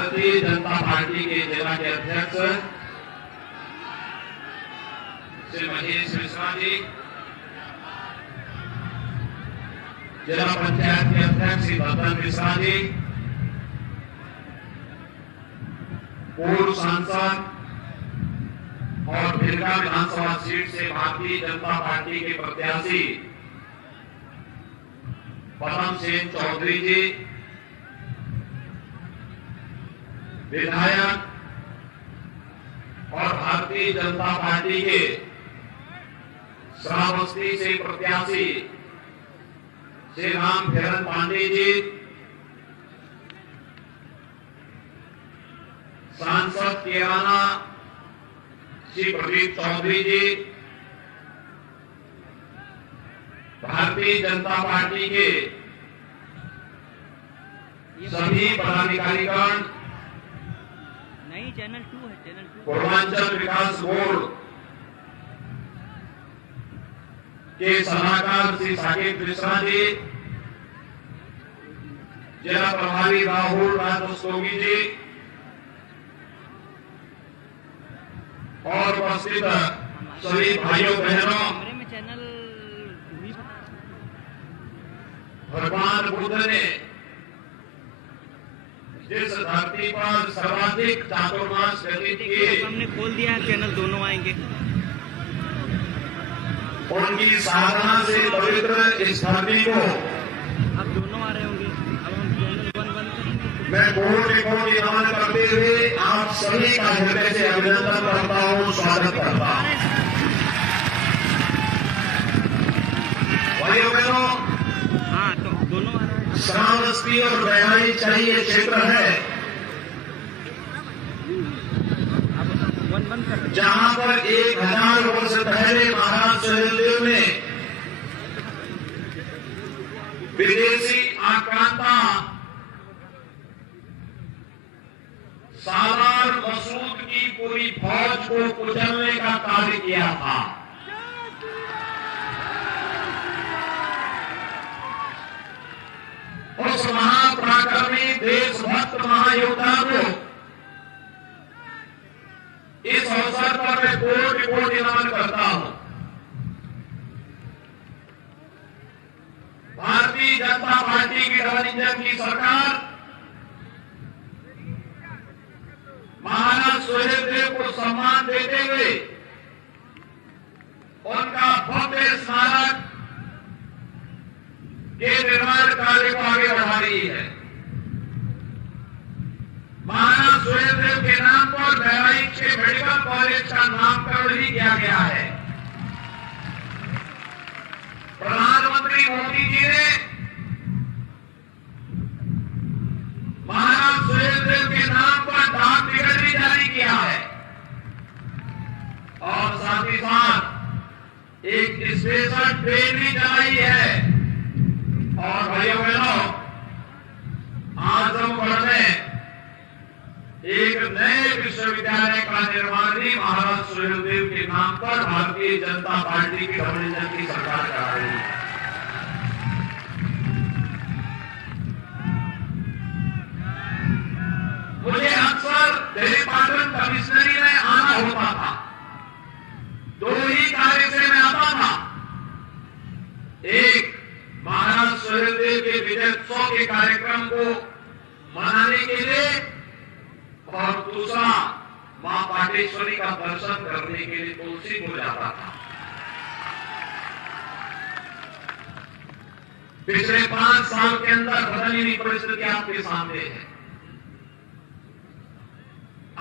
Bharatiya Janata party के जिला के अध्यक्ष श्री महेश मिश्रा जी, जिला पंचायत के अध्यक्ष श्री बदन मिश्रा जी, पूर्व सांसद और भिलका विधानसभा सीट से भारतीय जनता पार्टी के प्रत्याशी पदम सेन चौधरी जी, विधायक और भारतीय जनता पार्टी के श्रावस्ती से प्रत्याशी श्री राम किरण पांडे जी, सांसद केराना श्री प्रदीप चौधरी जी, भारतीय जनता पार्टी के सभी पदाधिकारीगण, नहीं चैनल 2 है, चैनल 2 पूर्वांचल विकास बोर्ड के सलाहकार श्री साकेत मिश्रा जी, जिला प्रभारी राहुल राजोस्तोगी जी और उपस्थित सभी भाइयों बहनों, भगवान बुद्ध ने जिस धरती पर सर्वाधिक चातुर्मास व्यतीत किए, हमने खोल दिया है, चैनल दोनों आएंगे। उनकी साधना से पवित्र इस धरती को अब दोनों आ रहे होंगे। अब हम चैनल 1 बंद करेंगे। मैं कोटि नमन करते हुए आप सभी का हृदय से अभिनंदन करता हूं, स्वागत करता हूं। भाइयों बहनों, हाँ तो दोनों आ रहे हैं। श्रावस्ती और बहराइच चाहिए क्षेत्र है अब 1 बंद कर, जहां पर 1000 वर्ष पहले महाराज सुहेलदेव ने विदेशी आक्रांता सालार मसूद की पूरी फौज को कुचलने का कार्य किया था। उस महापराक्रमी देशभक्त महायोद्धा को इस अवसर पर मैं कोटि नमन करता हूं। भारतीय जनता पार्टी की डबल इंजन की सरकार महाराज सुहेलदेव को सम्मान देते हुए उनका भव्य स्मारक के निर्माण कार्य को आगे बढ़ा रही है। महाराज सुहेलदेव के नाम पर बहराइच के मेडिकल कॉलेज का नामकरण भी किया गया है। प्रधानमंत्री मोदी जी ने महाराज सुहेलदेव के नाम पर डाक टिकट भी जारी किया है और साथ ही साथ एक स्पेशल ट्रेन भी चलाई है। और भाइयों बहनों, आजमगढ़ में एक नए विश्वविद्यालय का निर्माण भी महाराज सुहेलदेव के नाम पर भारतीय जनता पार्टी की डबल इंजन की सरकार करा रही है। मुझे अक्सर दिल्ली पाटन कमिश्नरी में आना होता था। 2 ही कार्य से मैं आता था। एक, महाराज सुहेलदेव के विजयोत्सव के कार्यक्रम को मनाने के लिए और दूसरा मां पाटेश्वरी का दर्शन करने के लिए तुलसीपुर जाता था। पिछले 5 साल के अंदर बदली हुई परिस्थिति आपके सामने है।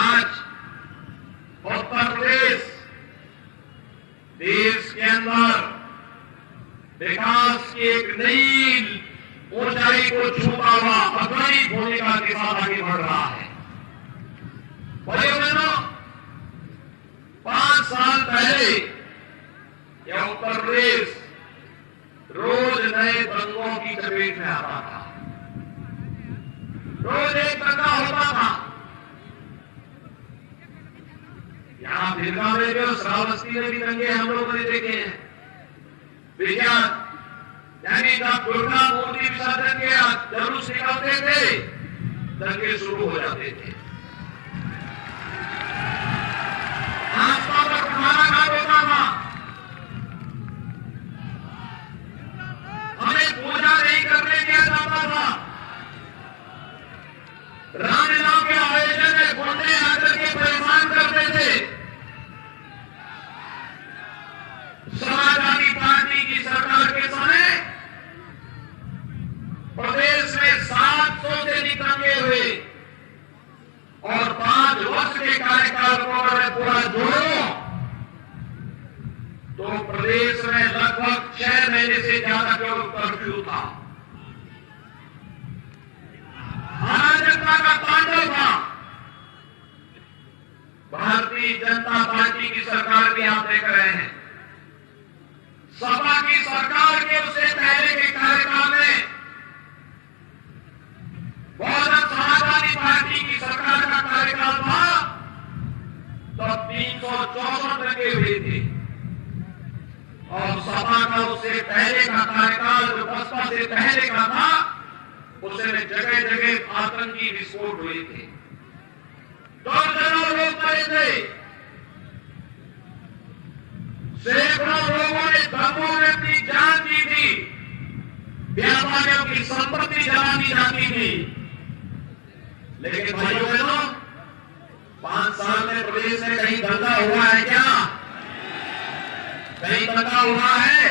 आज उत्तर प्रदेश देश के अंदर विकास की एक नई ऊंचाई को छूता हुआ अग्रणी भूमिका के साथ आगे बढ़ रहा है। भाइयों बहनों, 5 साल पहले यह उत्तर प्रदेश रोज नए दंगों की चपेट में आता था। रोज एक दंगा होता था। यहां भिलका में भी और श्रावस्ती में भी दंगे हम लोगों ने देखे हैं। विज्ञान यानी जब दुर्गा मूर्ति विसर्जन के जुलूस निकलते थे दंगे शुरू हो जाते थे। आस्था पर तुम्हारा नाम होता था, हमें पूजा नहीं करने दिया जाता था। रामलीला के आयोजन में गुंडे आकर के परेशान करते थे। समाजवादी पार्टी की सरकार के समय प्रदेश में 700 से अधिक दंगे हुए और 5 वर्ष के कार्यकाल को अगर पूरा जोड़ो तो प्रदेश में लगभग 6 महीने से ज्यादा केवल कर्फ्यू था, अराजकता का तांडव था। भारतीय जनता पार्टी की सरकार भी आप देख रहे हैं, सपा की सरकार के उससे पहले के कार्यकाल में बहुजन समाजवादी पार्टी की सरकार का कार्यकाल था, तब 364 दंगे हुए थे। और सपा का उससे पहले का कार्यकाल जो बसपा से पहले का था, उसमें जगह जगह आतंकी विस्फोट हुए थे, दर्जनों लोग मरे थे, सैकड़ों लोगों ने दंगों में अपनी जान दी थी, व्यापारियों की संपत्ति जला दी जाती थी। लेकिन भाइयों बहनों, 5 साल में प्रदेश में कहीं दंगा हुआ है क्या? कहीं दंगा हुआ है?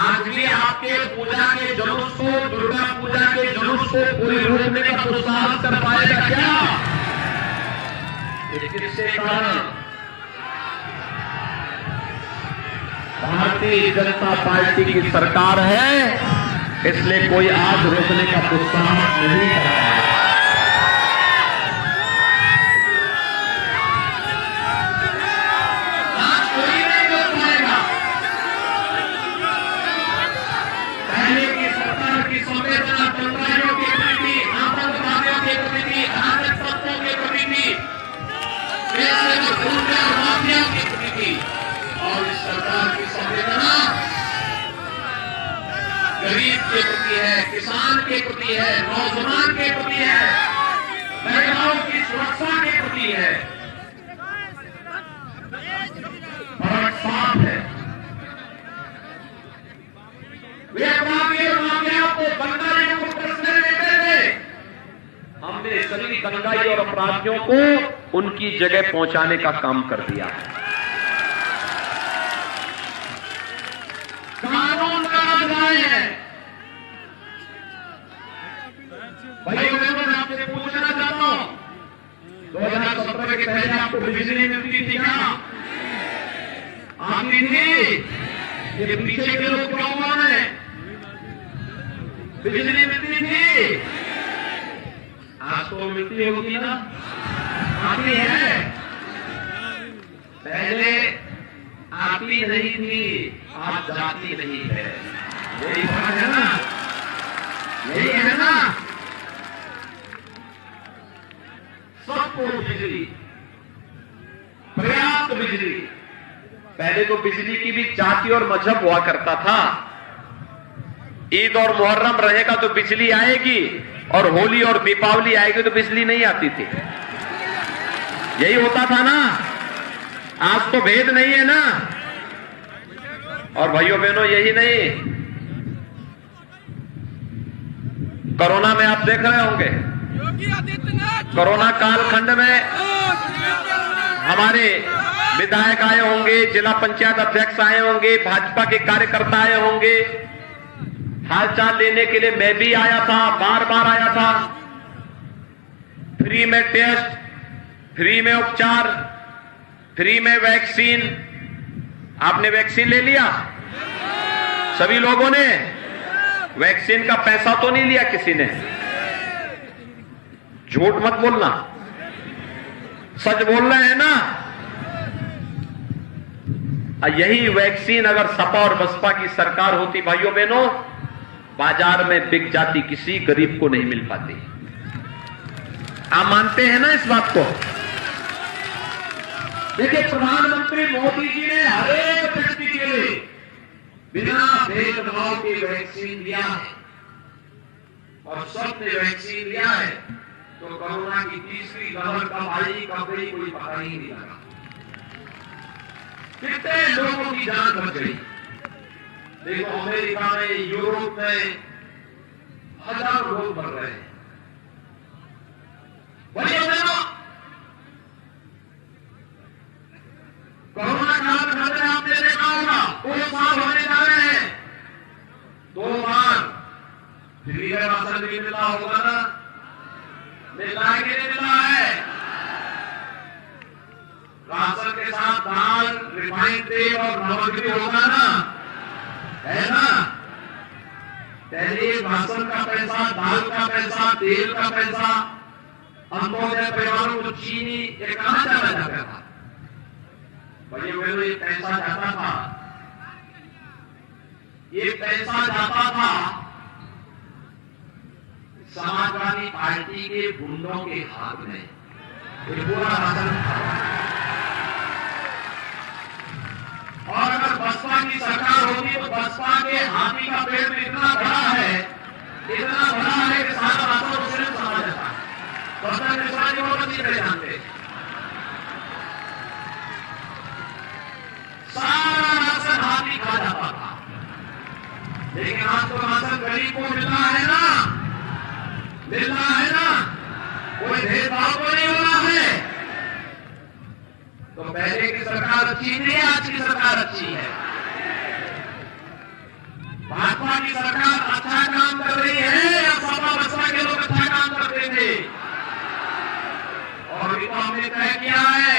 आज भी आपके पूजा के जुलूस को, दुर्गा पूजा के जुलूस को पूरी रोकने का दुस्साहस कर पाएगा क्या? किसके कारण? भारतीय जनता पार्टी की सरकार है, इसलिए कोई आज रोकने का दुस्साहस नहीं कर रहा है। आज कोई नहीं रोक पाएगा। पहले की सरकार की संवेदना दंगाइयों के प्रति, आतंकवादियों के प्रति, अराजक तत्वों के प्रति, माफिया के प्रति, और इस सरकार की संवेदना गरीब के प्रति है, किसान के प्रति है, नौजवान के प्रति है, महिलाओं की सुरक्षा के प्रति है। फर्क साफ है। वे अपराधी और माफियाओं को, दंगाइयों को कसने देते थे, हमने सभी दंगाई और अपराधियों को उनकी जगह पहुंचाने का काम कर दिया है। कानून का राज है। भाइयों बहनों, मैं आपसे पूछना चाहता हूं, 2017 के पहले आपको बिजली मिलती थी क्या? आती थी? ये पीछे के लोग क्यों मान रहे हैं? बिजली मिलती थी? आज तो मिलती होगी ना? आती है? पहले आती नहीं थी, आज जाती नहीं है। यही बात है ना? यही है ना? सबको बिजली, पर्याप्त बिजली। पहले तो बिजली की भी जाति और मजहब हुआ करता था। ईद और मुहर्रम रहेगा तो बिजली आएगी, और होली और दीपावली आएगी तो बिजली नहीं आती थी। यही होता था ना? आज तो भेद नहीं है ना? और भाइयों बहनों, यही नहीं, कोरोना में आप देख रहे होंगे, कोरोना कालखंड में हमारे विधायक आए होंगे, जिला पंचायत अध्यक्ष आए होंगे, भाजपा के कार्यकर्ता आए होंगे, हालचाल लेने के लिए मैं भी आया था, बार बार आया था। फ्री में टेस्ट, फ्री में उपचार, फ्री में वैक्सीन। आपने वैक्सीन ले लिया? सभी लोगों ने वैक्सीन का पैसा तो नहीं लिया किसी ने? झूठ मत बोलना, सच बोल रहे हैं ना? यही वैक्सीन अगर सपा और बसपा की सरकार होती भाइयों बहनों, बाजार में बिक जाती, किसी गरीब को नहीं मिल पाती। आप मानते हैं ना इस बात को? देखिए, प्रधानमंत्री मोदी जी ने हर एक व्यक्ति के लिए बिना भेदभाव की वैक्सीन दिया है, और सबने वैक्सीन लिया है। तो कोरोना की तीसरी लहर कब आई कब गई कोई पता ही नहीं लगा। कितने लोगों की जान बच गई। देखो अमेरिका में, यूरोप में हजारों लोग मर रहे हैं। भैया बहनों, कोरोना काल खतरे आपने देखा होगा 2 साल होने जा रहे हैं। 2 बार दिल्ली का राशन भी मिला होगा ना, मिला है कि नहीं मिला है? राशन के साथ दाल, रिफाइंड तेल और नमक भी होगा ना, है ना? पहले राशन का पैसा, दाल का पैसा, तेल का पैसा, अंत्योदय परिवारों को चीनी ये कहां चला जाता था? भैया मेरे ये पैसा जाता था, ये पैसा जाता था समाजवादी पार्टी के गुंडों के हाथ में। ये पूरा राशन था। और अगर बसपा की सरकार होती तो बसपा के हाथी का पेड़ में इतना बड़ा है कि सारा राशन उसने समझ जाता। बसपा मिश्रा जी बहुत अच्छी तरह जानते, सारा राशन हाथी खा जाता था। लेकिन आज तो राशन गरीब को मिल रहा है ना, मिल रहा है ना, कोई भेदभाव तो नहीं हो रहा है। तो पहले की सरकार अच्छी नहीं है, आज की सरकार अच्छी है। भाजपा की सरकार अच्छा काम कर रही है या सपा बसपा के लोग अच्छा काम करते थे? और अभी तो हमने तय किया है,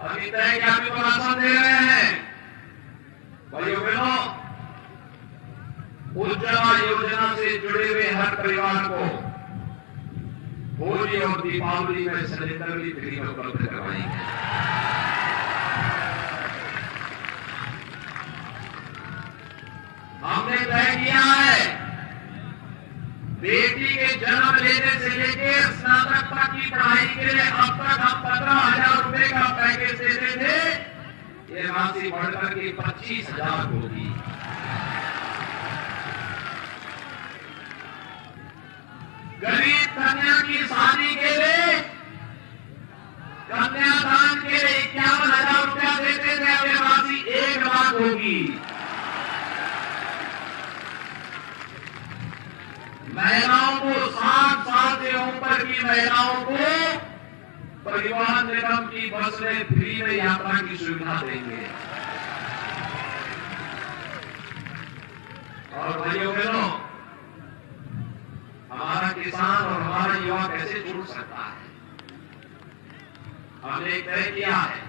अभी तय किया, अभी तो राशन दे रहे हैं। भाइयों बहनों, उज्ज्वला योजना से जुड़े हुए हर परिवार को होली और दीपावली में सिलेंडर भी फ्री में उपलब्ध करवाएंगे। हमने तय किया है, बेटी के जन्म लेने से लेकर स्नातक तक की पढ़ाई के लिए अब तक हम 15,000 रुपए का पैकेज देते थे, ये राशि बढ़कर के 25,000 होगी। गरीब कन्या की शादी के लिए, कन्यादान के लिए 51,000 रुपया देते थे, अब ये राशि 1 लाख होगी। महिलाओं को 60 साल से ऊपर की महिलाओं को परिवहन निगम की बस में फ्री में यात्रा की सुविधा देंगे। और भाइयों बहनों, हमारा किसान और हमारा युवा कैसे छूट सकता है? हमने तय किया है,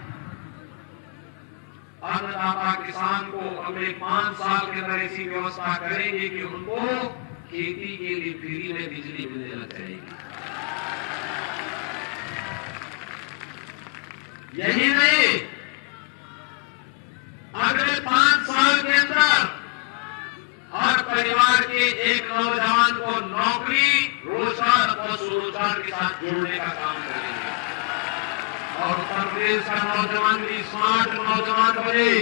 अन्नदाता किसान को अगले 5 साल के अंदर ऐसी व्यवस्था करेंगे कि उनको खेती के लिए फ्री में बिजली मिलने लग जाएगी। यही नहीं, अगले 5 साल के अंदर हर परिवार के एक नौजवान को नौकरी, रोजगार और स्वरोजगार के साथ जोड़ने का काम करेंगे। और उत्तर प्रदेश का नौजवान भी स्मार्ट नौजवान बने।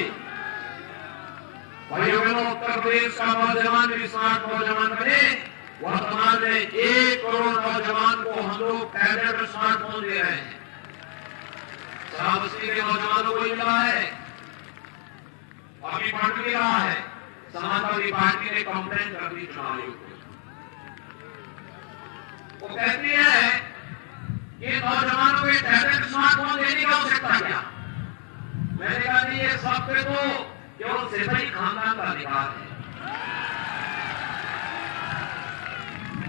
भाइयों बहनों, उत्तर प्रदेश का नौजवान भी स्मार्ट नौजवान बने। वर्तमान में 1 करोड़ नौजवान को हम लोग टैबलेट और स्मार्टफोन दे रहे हैं। श्रावस्ती के नौजवानों को मिला है, अभी बढ़ भी रहा है। समाजवादी पार्टी ने कंप्लेंट कर दी चुनाव आयोग को। वो कहती है कि नौजवानों को टैबलेट स्मार्टफोन देने की आवश्यकता क्या? मैंने कहा नहीं, ये सब पे तो केवल सेठाई खानदान का अधिकार है।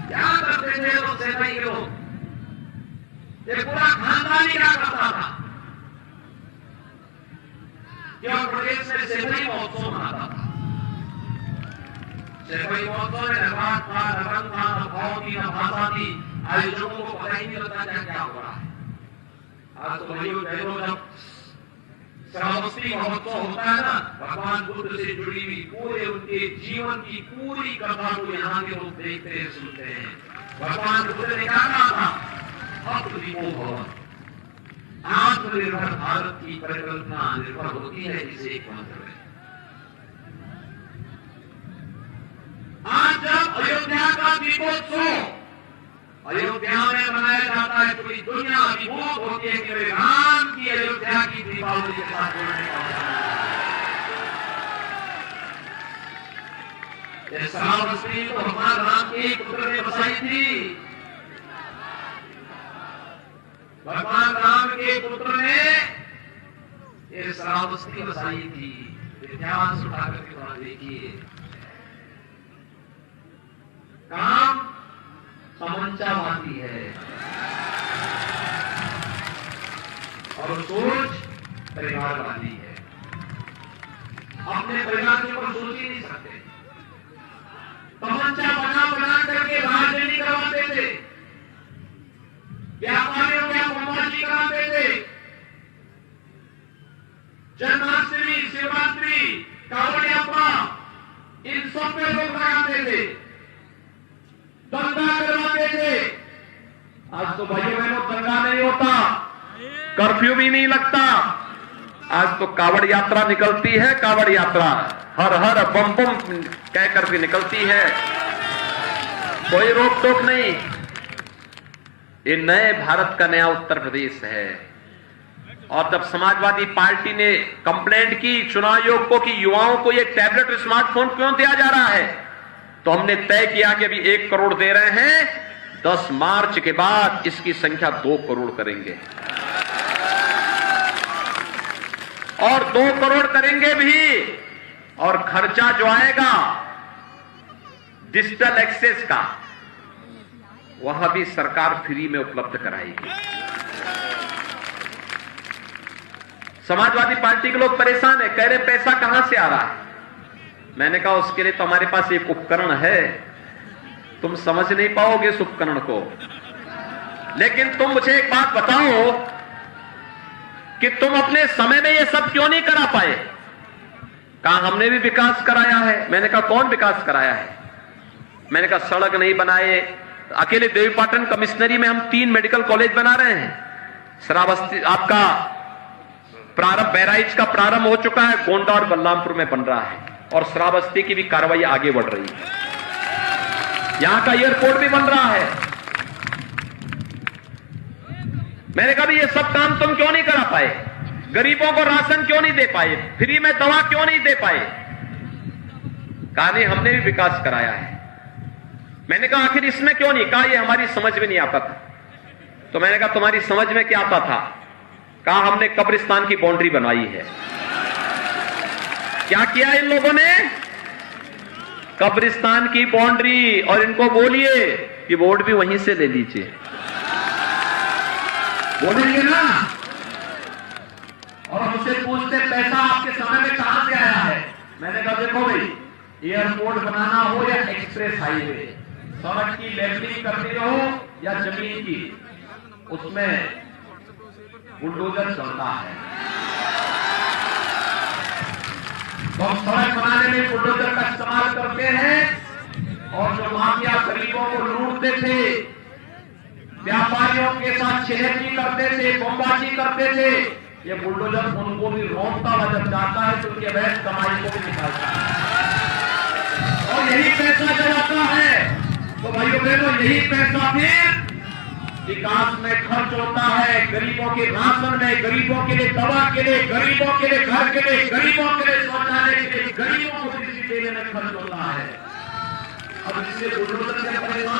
क्या करते थे लोग सेठाई के लोग? ये पूरा खानदान ही क्या करता था? केवल प्रदेश में सेठाई महोत्सव मनाता था। सेठाई महोत्सव में न रात था, न रंग था, न भाव थी, न भाषा थी। आयोजकों को पता ही नहीं लगता क्या हो रहा है। आज तो भाइयों बहनों, जब श्रावस्ती महोत्सव होता है ना, भगवान बुद्ध से जुड़ी हुई पूरे उनके जीवन की पूरी कथा को यहाँ के लोग देखते हैं, सुनते हैं। भगवान बुद्ध ने क्या कहा था? अप्रतिमो भव। आत्मनिर्भर भारत की परिकल्पना निर्भर होती है इस एक मंत्र में। आज जब अयोध्या का दीपोत्सव, अयोध्या में मनाया जाता है, पूरी दुनिया अभिभूत होती है कि वे राम की अयोध्या की दीपावली के साथ जोड़ने का ये श्रावस्ती तो भगवान राम के पुत्र ने बसाई थी। भगवान राम के पुत्र ने ये श्रावस्ती बसाई थी। ध्यान उठाकर के थोड़ा देखिए, काम तमंचावादी है और सोच परिवारवादी है। अपने परिवार के ऊपर सोच ही नहीं सकते। तमंचा बना बना करके राजनीति करवाते थे, व्यापारियों के बमबाजी कराते थे। जन्माष्टमी, शिवरात्रि, कावड़ यात्रा, इन सब पे लोग लगाते थे, दंगा करवाते थे। आज तो भाइयों बहनों दंगा नहीं होता, कर्फ्यू भी नहीं लगता। आज तो कावड़ यात्रा निकलती है, कावड़ यात्रा हर हर बम बम कह करके निकलती है, कोई रोक टोक नहीं। ये नए भारत का नया उत्तर प्रदेश है। और जब समाजवादी पार्टी ने कंप्लेंट की चुनाव आयोग को कि युवाओं को ये टैबलेट स्मार्टफोन क्यों दिया जा रहा है, तो हमने तय किया कि अभी 1 करोड़ दे रहे हैं, 10 मार्च के बाद इसकी संख्या 2 करोड़ करेंगे और 2 करोड़ करेंगे भी। और खर्चा जो आएगा डिजिटल एक्सेस का, वह भी सरकार फ्री में उपलब्ध कराएगी। समाजवादी पार्टी के लोग परेशान है, कह रहे पैसा कहां से आ रहा है। मैंने कहा उसके लिए तो हमारे पास एक उपकरण है, तुम समझ नहीं पाओगे इस उपकरण को। लेकिन तुम मुझे एक बात बताओ कि तुम अपने समय में ये सब क्यों नहीं करा पाए। कहा हमने भी विकास कराया है। मैंने कहा कौन विकास कराया है। मैंने कहा सड़क नहीं बनाए, अकेले देवीपाटन कमिश्नरी में हम 3 मेडिकल कॉलेज बना रहे हैं। श्रावस्ती आपका प्रारंभ, बैराइज का प्रारंभ हो चुका है, गोंडा और बलरामपुर में बन रहा है और श्रावस्ती की भी कार्रवाई आगे बढ़ रही है। यहां का एयरपोर्ट भी बन रहा है। मैंने कहा ये सब काम तुम क्यों नहीं करा पाए, गरीबों को राशन क्यों नहीं दे पाए, फ्री में दवा क्यों नहीं दे पाए। कहा नहीं हमने भी विकास कराया है। मैंने कहा आखिर इसमें क्यों नहीं। कहा ये हमारी समझ में नहीं आता था। तो मैंने कहा तुम्हारी समझ में क्या आता था। कहा हमने कब्रिस्तान की बाउंड्री बनवाई है। क्या किया इन लोगों ने, कब्रिस्तान की बाउंड्री। और इनको बोलिए कि वोट भी वहीं से ले लीजिए, बोलेंगे ना। और हमसे पूछते पैसा आपके समय में कहां से आया है। मैंने कहा देखो भाई, एयरपोर्ट बनाना हो या एक्सप्रेस हाईवे, सड़क की लेवलिंग करनी हो या जमीन की, उसमें बुलडोजर चलता है। तो हम सड़क बनाने में बुलडोजर का इस्तेमाल करते हैं। और जो माफिया गरीबों को लूटते थे, व्यापारियों के साथ छिड़की करते थे, बमबाजी करते थे, ये बुलडोजर उनको भी रोकता हुआ जब जाता है तो उनकी अवैध कमाई को भी निकालता है। और यही पैसा जब आता है तो भाइयों बहनों, यही पैसा फिर विकास में खर्च होता है। गरीबों के राशन में, गरीबों के लिए दवा के लिए, गरीबों के लिए घर के लिए, गरीबों के लिए शौचालय के लिए, गरीबों को बिजली देने में खर्च होता है। अब इससे बुलडोजर से परेशान